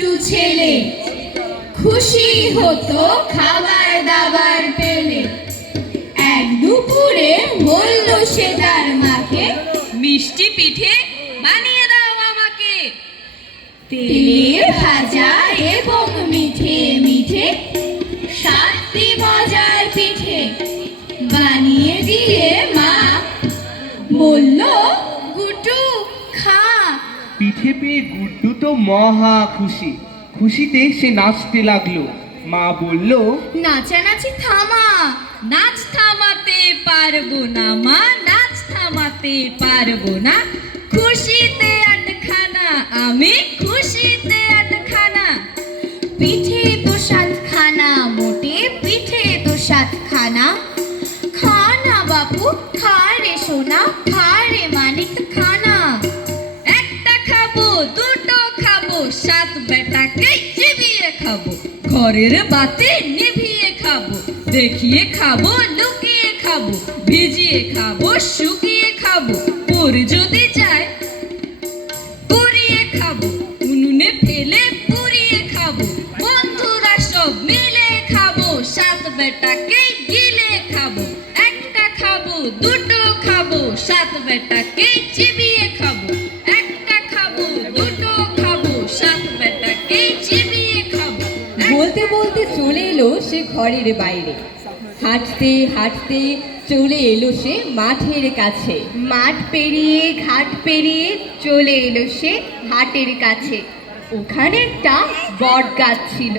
দুষ্টু ছেলে, খুশি হতো খাবার দাবার পেলে। এক দুপুরে বলল সে তার মাকে, মিষ্টি পিঠে বানিয়ে দাও আমাকে। তেলে ভাজা এবং মিঠে মিঠে 7টি মজার পিঠে বানিয়ে দিয়ে মা বলল, গুড্ডু খা। পিঠে পেয়ে গুড্ডু তো মহা খুশি। খুশিতে সে নাচতে লাগলো। মা বলল, নাচানাচি থামা। নাচ থামাতে পারবো না মা, নাচ থামাতে পারবো না। খুশিতে আটখানা আমি, খুশিতে আটখানা। পিঠে তো 7খানা, মোটে পিঠে তো 7খানা। খানা বাপু খা রে সোনা, খা রে মানিক খানা। একটা খাবো, দুটো খাবো, 7 বেটাকে চিবিয়ে খাবো। ঘরের বাতি নিভিয়ে খাবো, দেখিয়ে খাবো, লুকিয়ে খাবো, ভিজিয়ে খাবো, শুকিয়ে খাবো। পরে যদি যায় পুড়িয়ে খাবো, উনুনে ফেলে পুড়িয়ে খাবো। বন্ধুরা সব মিলে খাবো, 7 বেটাকে গিলে খাবো। একটা খাবো, দুটো খাবো, 7 বেটাকে চিবিয়ে খাবো। একটা খাবো, দুটো খাবো, 7 বেটাকে চিবিয়ে খাবো। বলতে বলতে চলে এলো সে ঘরের বাইরে। হাঁটতে হাঁটতে চলে এলো সে মাঠের কাছে। মাঠ পেরিয়ে ঘাট পেরিয়ে চলে এলো সে ঘাটের কাছে। ওখানে একটা বট গাছ ছিল।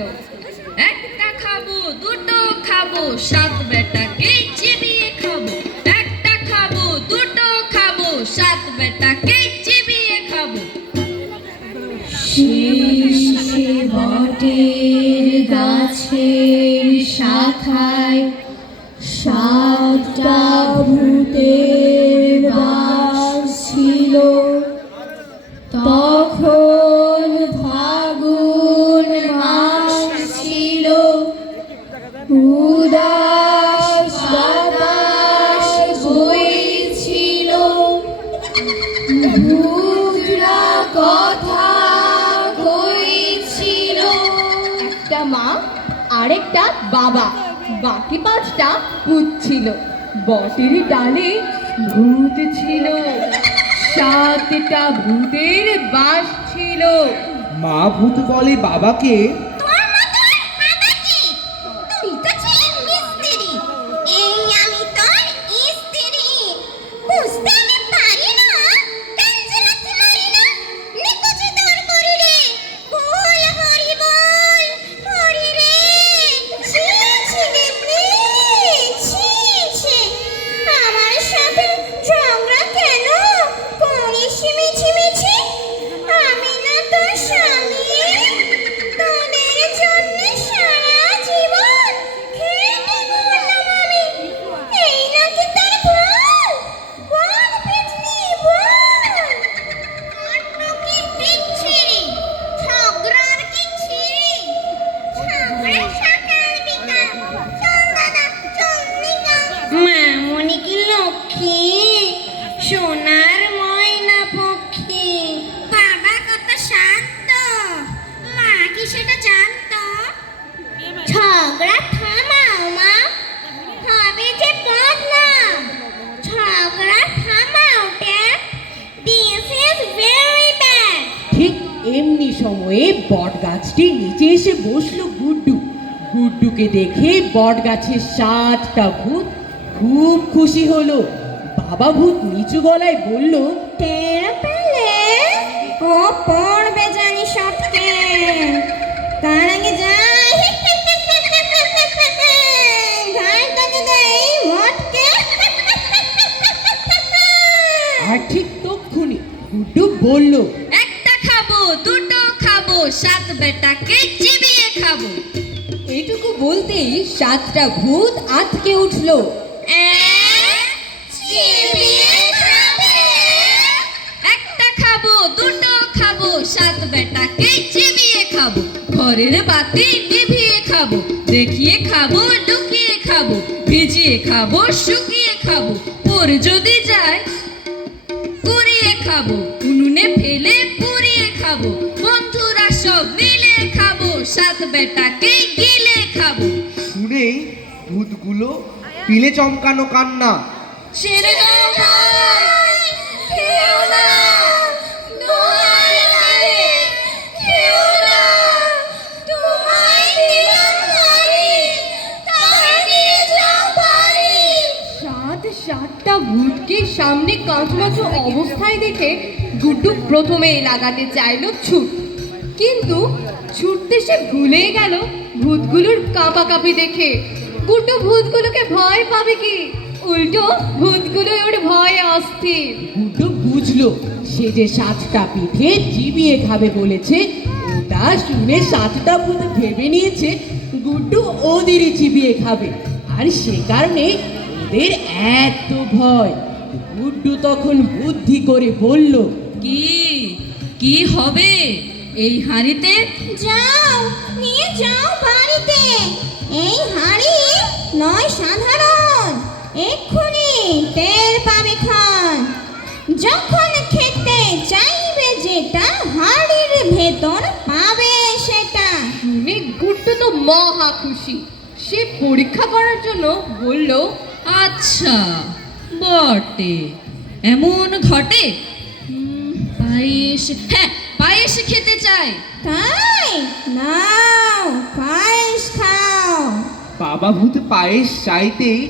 একটা খাবো, দুটো খাবো, 7 বেটাকে চিবিয়ে খাবো। একটা খাবো, দুটো খাবো, 7 বেটাকে চিবিয়ে খাবো। সে বটের গাছের শাখায় 7টা ভূতের বাস ছিল। তখন ফাগুন মাস ছিল, উদাস বাতাস বইছিল। ভূতরা কথা কইছিল। একটা মা আরেকটা বাবা, বাকি 5টা ভূত ছিল। বটের ডালে ভূত ছিল, 7টা ভূতের বাস ছিল। মা ভূত বলে বাবাকে, তোমার মতন আবার কি? তুই তো ছিলি মিস্ত্রি, এই আমি তোর স্ত্রী। বুঝতে আমি পারি না, কেন যে লাথি মারি না? নিকুচি তোর করি রে, বল হরি বল, হরি রে। ছি ছি রে প্লিজ, ছি ছি। আমার সাথে ঝগড়া কেন করিস মিছি মিছি? আমি না তোর স্বামী, তোদের জন্য সারা জীবন খেটে মরলাম আমি। এই নাকি তোর ভুল? বল পেতনি বল। কাণ্ড কি বিচ্ছিরি, ঝগড়ার কি ছিরি। ঝগড়া সকাল বিকাল, চন্দনা চন্দ্রিকা। মামনি কি লক্ষ্মী, সোনার ময়না পক্ষী। বাবা কত শান্ত, মা কি সেটা জানতো? ঝগড়া থামাও মা, হবে যে বদনাম। ঝগড়া থামাও dad, this is very bad. ঠিক এমনি সময়ে বট গাছটির নিচে এসে বসলো গুড্ডু। গুড্ডুকে দেখে বট গাছের 7টা ভূত খুব খুশি হলো। বাবা ভূত নিচু গলায় বলল, টের পেলে? ও পড়বে জানি সবকে, তার আগে যাই ঘাড়টাকে দেই মটকে। আর ঠিক তক্ষুনি গুড্ডু বলল, একটা খাবো, দুটো খাবো, 7 বেটাকে চিবিয়ে খাবো। এইটুকু বলতেই 7টা ভূত আঁতকে উঠলো। চিবিয়ে খাবে? একটা খাবো, দুটো খাবো, 7 বেটাকে চিবিয়ে খাবো। ঘরের বাতি নিভিয়ে খাবো, দেখিয়ে খাবো, লুকিয়ে খাবো, ভিজিয়ে খাবো, শুকিয়ে খাবো। পরে যদি যায় পুড়িয়ে খাবো, উনুনে ফেলে পুড়িয়ে খাবো। বন্ধুরা সব মিলে সাত বেটাকে গিলে খাবো। শুনেই ভূতগুলো পিলে চমকানো কান্না। ছেড়ে দাও ভাই, খেও না, দোহাই লাগে, খেও না, তোমায় দিলাম হাড়ি, তাই নিয়ে যাও বাড়ি। সাতটা ভূতকে সামনে কাঁচমাচু অবস্থায় দেখে গুড্ডু প্রথমেই লাগাতে চাইলো ছুট, কিন্তু ছুটতে সে ভুলেই গেল ভূতগুলোর কাঁপাকাঁপি দেখে। গুড্ডু ভূতগুলোকে ভয় পাবে কি, উল্টো ভূতগুলো ওর ভয়ে অস্থির। গুড্ডু বুঝলো সে যে 7টা পিঠে চিবিয়ে খাবে বলেছে, ওটা শুনে 7টা ভূত ভেবে নিয়েছে গুড্ডু ওদেরই চিবিয়ে খাবে, আর সে কারণে ওদের এত ভয়। গুড্ডু তখন বুদ্ধি করে বলল, কি কি হবে এই হাঁড়িতে? যাও, নিয়ে যাও বাড়িতে। এই হাঁড়ি নয় সাধারণ, এক্ষুনি টের পাবে ক্ষণ। যখন খেতে চাইবে যেটা, হাঁড়ির ভেতর পাবে সেটা। শুনে গুড্ডু তো মহা খুশি। সে পরীক্ষা করার জন্য বলল, আচ্ছা, বটে, এমন ঘটে। পায়েস, হ্যাঁ পায়েস খেতে চাই। তাই নাও, পায়েস খাও। বাবা ভূত পায়েস চাইতেই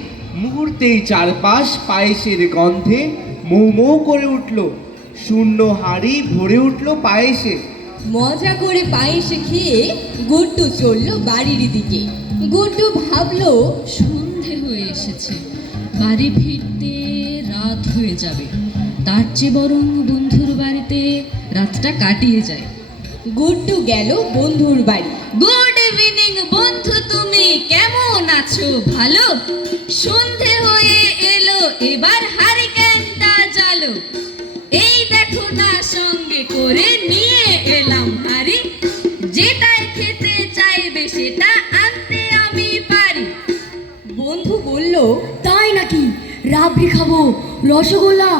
মুহূর্তেই চারপাশ পায়েসের গন্ধে মৌ মৌ করে উঠল। শূন্য হাঁড়ি ভরে উঠল পায়েসে। মজা করে পায়েসে খেয়ে গুড্ডু চলল বাড়ির দিকে। গুড্ডু ভাবলো, সন্ধে হয়ে এসেছে, বাড়ি ফিরতে রাত হয়ে যাবে, তার চেয়ে বরং বন্ধুর বাড়িতে রাতটা কাটিয়ে যায়। গুড্ডু গেল বন্ধুর বাড়ি। গুড ইভিনিং বন্ধু, তুমি কেমন আছো? ভালো? সন্ধে হয়ে এলো, এবার হারিকেনটা জ্বালো। এই দেখো না, সঙ্গে করে নিয়ে এলাম হাঁড়ি, যেটাই খেতে চাইবে সেটা আনতে আমি পারি। বন্ধু বলল, তাই নাকি? রাবড়ি খাবো, রসগোল্লা,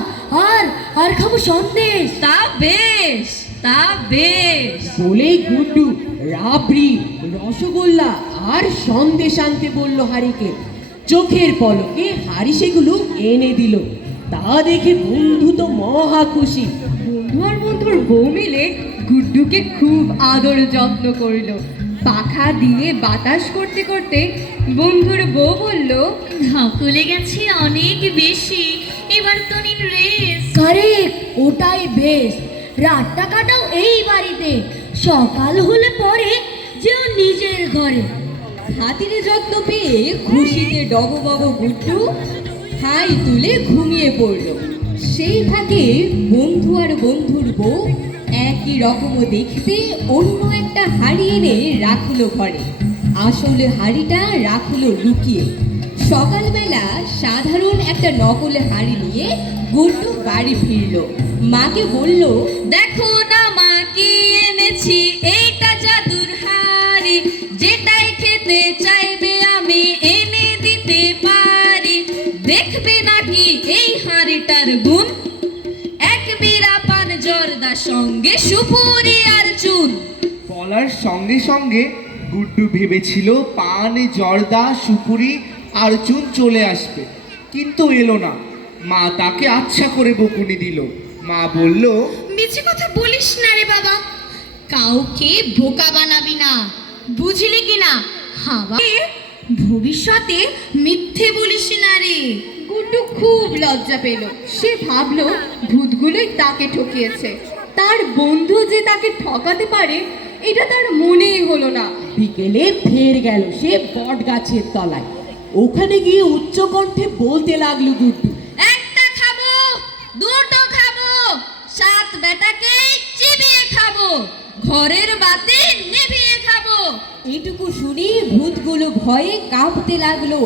আর খাবো সন্দেশ। তা বেশ, তা বেশ। বলেই গুড্ডু রাবড়ি, রসগোল্লা আর সন্দেশ আনতে বলল হাঁড়িকে। চোখের পলকে হাঁড়ি সেগুলো এনে দিল। তা দেখে বন্ধু তো মহা খুশি। বন্ধু আর বন্ধুর বউ মিলে গুড্ডুকে খুব আদর যত্ন করলো। পাখা দিয়ে বাতাস করতে করতে বন্ধুর বউ বলল, ধকলে গেছে অনেক বেশি, এবার তো নিন রেস। কারেক্ট, ওটাই বেশ। রাতটা কাটাও এই বাড়িতে, সকাল হলে পরে যেও নিজের ঘরে। হাতির যত্ন পেয়ে খুশিতে ডগবগ গুড্ডু হাই তুলে ঘুমিয়ে পড়ল। সেই ফাঁকে বন্ধু আর বন্ধুর বউ একই রকম দেখতে অন্য একটা হাঁড়ি এনে রাখলো ঘরে। আসলে হাঁড়িটা রাখলো লুকিয়ে। সকালবেলা সাধারণ একটা নকল হাঁড়ি নিয়ে গুড্ডু বাড়ি ফিরল। মাকে বলল, দেখো না মা, কি এনেছি, এইটা জাদুর হাঁড়ি, যেটাই খেতে চাইবে আমি এনে দিতে পারি। দেখবে নাকি এই হাঁড়িটার গুণ, এক বিরা পান জর্দা, সঙ্গে সুপুরি আর চুন। বলার সঙ্গে সঙ্গে গুড্ডু ভেবেছিল পান, জর্দা, সুপুরি আর চুন চলে আসবে, কিন্তু এলো না। মা তাকে আচ্ছা করে বকুনি দিল। মা বলল, মিছে কথা বলিস না রে বাবা, কাউকে বোকা বানাবি না, বুঝলি কিনা? হাওয়া ভবিষ্যতে মিথ্যে বলিস না রে। গুড্ডু খুব লজ্জা পেল। সে ভাবলো ভূতগুলোই তাকে ঠকিয়েছে। তার বন্ধু যে তাকে ঠকাতে পারে এটা তার মনেই হলো না। বিকেলে ফের গেল সে বট গাছের তলায়। ওখানে গিয়ে উচ্চকণ্ঠে বলতে লাগলো গুড্ডু, একটা খাবো, দুটো খাবো, সাত বেটাকে চিবিয়ে খাবো, ঘরের বাতি নিভিয়ে খাবো। এইটুকু শুনি ভূতগুলো ভয়ে কাঁপতে লাগলো।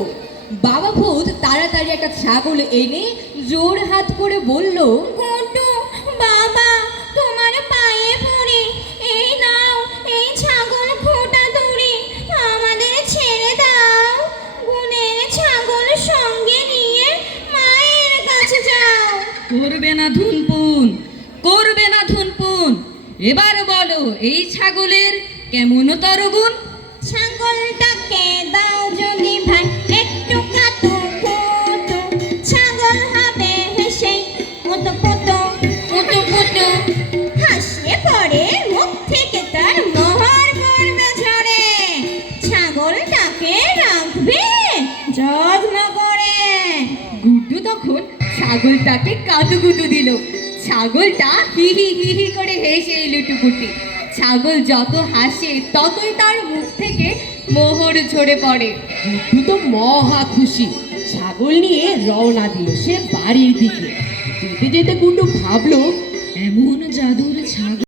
বাবা ভূত তাড়াতাড়ি একটা ছাগল এনে জোর হাত করে বলল, গুড্ডু বাবা, তোমার পায়ে পড়ে এই নাও এই ছাগল ফোটা দড়ি, আমাদের ছেড়ে দাও। গুণের ছাগল সঙ্গে নিয়ে মায়ের কাছে যাও। করবে না ধুনপুন, করবে না ধুনপুন। এবার বলো, এই ছাগলের কেমন তরগুণ? ছাগলটাকে দাও যদি ভাই একটু কাতু কুতু, ছাগল হবে হেসেই মতো পতো উটু পুটু, হাসলে পরে মুখ থেকে তার মোহর পড়বে ঝরে, ছাগলটাকে রাখবে যত্ন করে। গুড্ডু তখন ছাগলটাকে কাতুকুতু দিল। ছাগলটা হি হি হি হি করে হেসে লুটুপুটি। ছাগল যত হাসে ততই তার মুখ থেকে মোহর ঝরে পড়ে। গুড্ডু তো মহা খুশি, ছাগল নিয়ে রওনা দিল সে বাড়ির দিকে। যেতে যেতে গুড্ডু ভাবলো, এমন জাদুর ছাগল